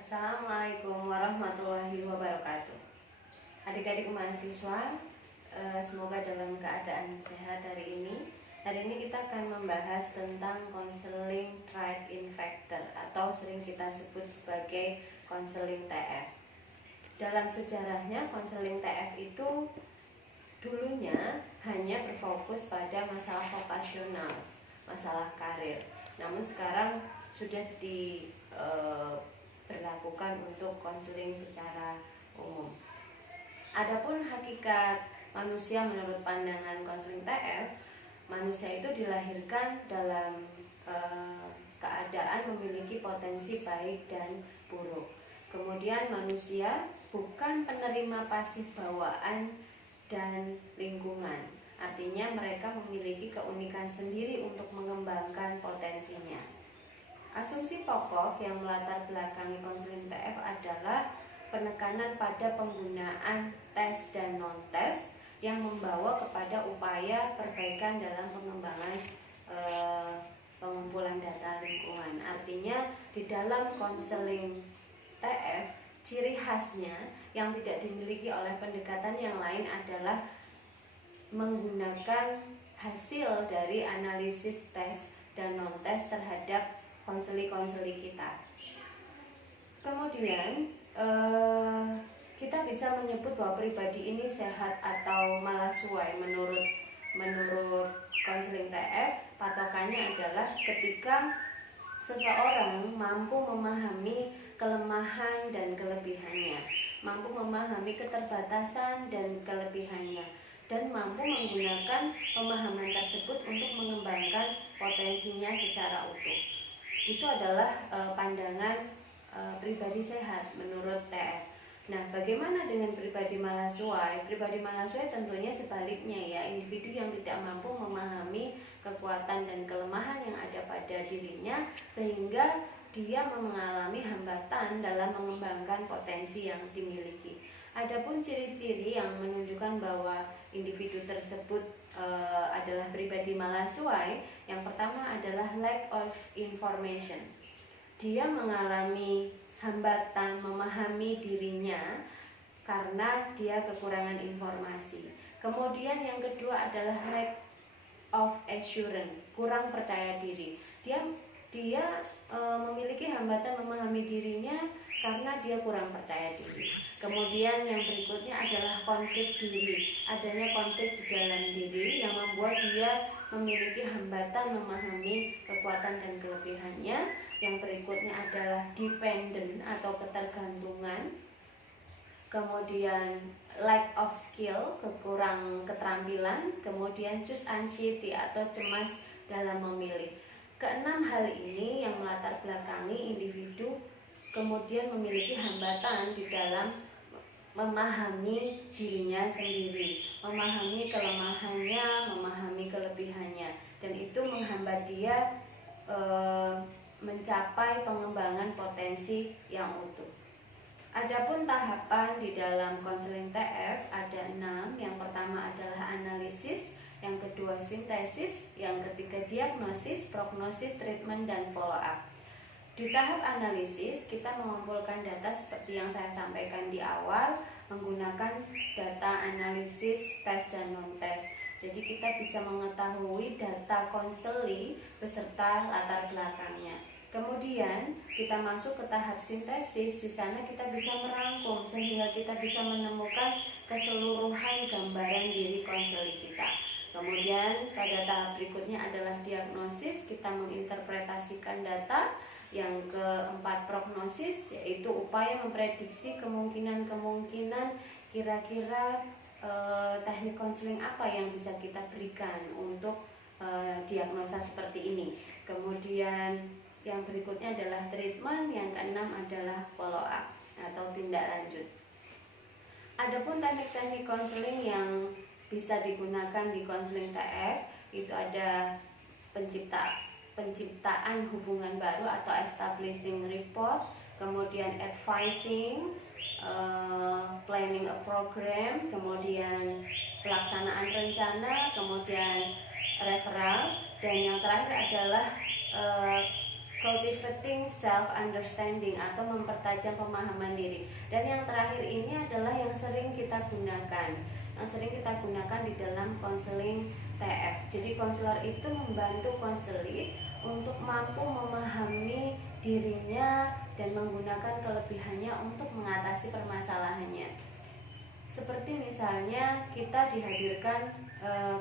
Assalamualaikum warahmatullahi wabarakatuh. Adik-adik mahasiswa, semoga dalam keadaan sehat hari ini. Hari ini kita akan membahas tentang konseling Tried in Factor atau sering kita sebut sebagai konseling TF. Dalam sejarahnya, konseling TF itu dulunya hanya berfokus pada masalah vokasional, masalah karir. Namun sekarang sudah berlakukan untuk konseling secara umum. Adapun hakikat manusia menurut pandangan konseling TF, manusia itu dilahirkan dalam keadaan memiliki potensi baik dan buruk. Kemudian manusia bukan penerima pasif bawaan dan lingkungan. Artinya mereka memiliki keunikan sendiri untuk mengembangkan potensinya. Asumsi pokok yang melatar belakangi konseling TF adalah penekanan pada penggunaan tes dan non-tes yang membawa kepada upaya perbaikan dalam pengembangan pengumpulan data lingkungan. Artinya di dalam konseling TF, ciri khasnya yang tidak dimiliki oleh pendekatan yang lain adalah menggunakan hasil dari analisis tes dan non-tes terhadap konseli-konseli kita. Kemudian kita bisa menyebut bahwa pribadi ini sehat atau malah suai menurut konseling TF. Patokannya adalah ketika seseorang mampu memahami kelemahan dan kelebihannya, mampu memahami keterbatasan dan kelebihannya, dan mampu menggunakan pemahaman tersebut untuk mengembangkan potensinya secara utuh. Itu adalah pandangan pribadi sehat menurut TF. Nah, bagaimana dengan pribadi malah suai? Pribadi malah suai tentunya sebaliknya ya, individu yang tidak mampu memahami kekuatan dan kelemahan yang ada pada dirinya sehingga dia mengalami hambatan dalam mengembangkan potensi yang dimiliki. Adapun ciri-ciri yang menunjukkan bahwa individu tersebut adalah pribadi malah suai, yang pertama adalah lack of information. Dia mengalami hambatan memahami dirinya karena dia kekurangan informasi. Kemudian yang kedua adalah lack of assurance, kurang percaya diri. Dia memiliki hambatan memahami dirinya karena dia kurang percaya diri. Kemudian yang berikutnya adalah konflik diri, adanya konflik di dalam diri yang membuat dia memiliki hambatan memahami kekuatan dan kelebihannya. Yang berikutnya adalah dependent atau ketergantungan. Kemudian lack of skill, kekurang keterampilan. Kemudian choose anxiety atau cemas dalam memilih. Keenam hal ini yang melatar belakangi individu kemudian memiliki hambatan di dalam memahami dirinya sendiri, memahami kelemahannya, memahami kelebihannya, dan itu menghambat dia mencapai pengembangan potensi yang utuh. Adapun tahapan di dalam konseling TF ada 6. Yang pertama adalah analisis, yang kedua sintesis, yang ketiga diagnosis, prognosis, treatment, dan follow up. Di tahap analisis kita mengumpulkan data seperti yang saya sampaikan di awal menggunakan data analisis tes dan non-tes. Jadi kita bisa mengetahui data konseli beserta latar belakangnya. Kemudian kita masuk ke tahap sintesis. Di sana kita bisa merangkum sehingga kita bisa menemukan keseluruhan gambaran diri konseli kita. Kemudian pada tahap berikutnya adalah diagnosis. Kita menginterpretasikan data. Yang keempat prognosis, yaitu upaya memprediksi kemungkinan-kemungkinan kira-kira teknik konseling apa yang bisa kita berikan untuk diagnosa seperti ini. Kemudian yang berikutnya adalah treatment, yang keenam adalah follow up atau tindak lanjut. Adapun teknik-teknik konseling yang bisa digunakan di konseling TF itu ada penciptaan hubungan baru atau establishing rapport, kemudian advising, planning a program, kemudian pelaksanaan rencana, kemudian referral, dan yang terakhir adalah cultivating self understanding atau mempertajam pemahaman diri. Dan yang terakhir ini adalah yang sering kita gunakan. Yang sering kita gunakan di dalam konseling TF. Jadi konselor itu membantu konseli untuk mampu memahami dirinya dan menggunakan kelebihannya untuk mengatasi permasalahannya. Seperti misalnya kita dihadirkan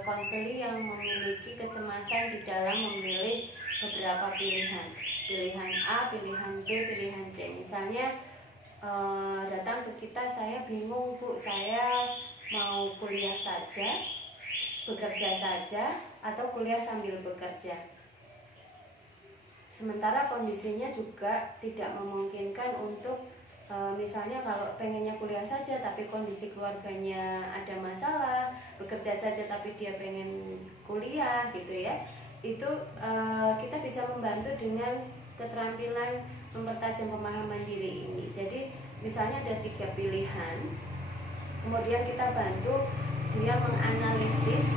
konseli yang memiliki kecemasan di dalam memilih beberapa pilihan A, pilihan B, pilihan C. Misalnya datang ke kita, saya bingung Bu, saya mau kuliah saja, bekerja saja, atau kuliah sambil bekerja. Sementara kondisinya juga tidak memungkinkan untuk misalnya kalau pengennya kuliah saja tapi kondisi keluarganya ada masalah, bekerja saja tapi dia pengen kuliah gitu ya. Itu kita bisa membantu dengan keterampilan mempertajam pemahaman diri ini. Jadi misalnya ada 3 pilihan, kemudian kita bantu dia menganalisis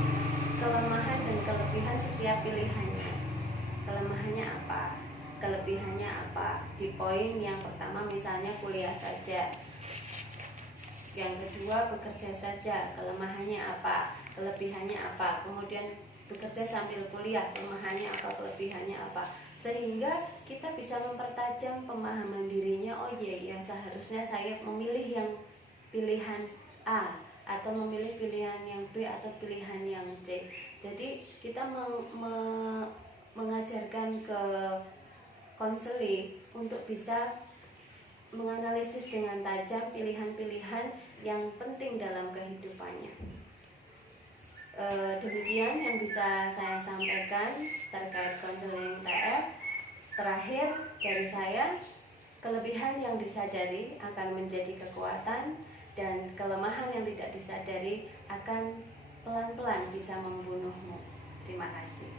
kelemahan dan kelebihan setiap pilihannya. Kelemahannya apa, kelebihannya apa. Di poin yang pertama misalnya kuliah saja, yang kedua bekerja saja, kelemahannya apa, kelebihannya apa. Kemudian bekerja sambil kuliah, kelemahannya apa, kelebihannya apa. Sehingga kita bisa mempertajam pemahaman dirinya. Oh iya, seharusnya saya memilih yang pilihan A atau memilih pilihan yang B atau pilihan yang C. Jadi kita mengajarkan ke konseli untuk bisa menganalisis dengan tajam pilihan-pilihan yang penting dalam kehidupannya. Demikian yang bisa saya sampaikan terkait konseling TF. Terakhir dari saya, kelebihan yang disadari akan menjadi kekuatan dan kelemahan yang tidak disadari akan pelan-pelan bisa membunuhmu. Terima kasih.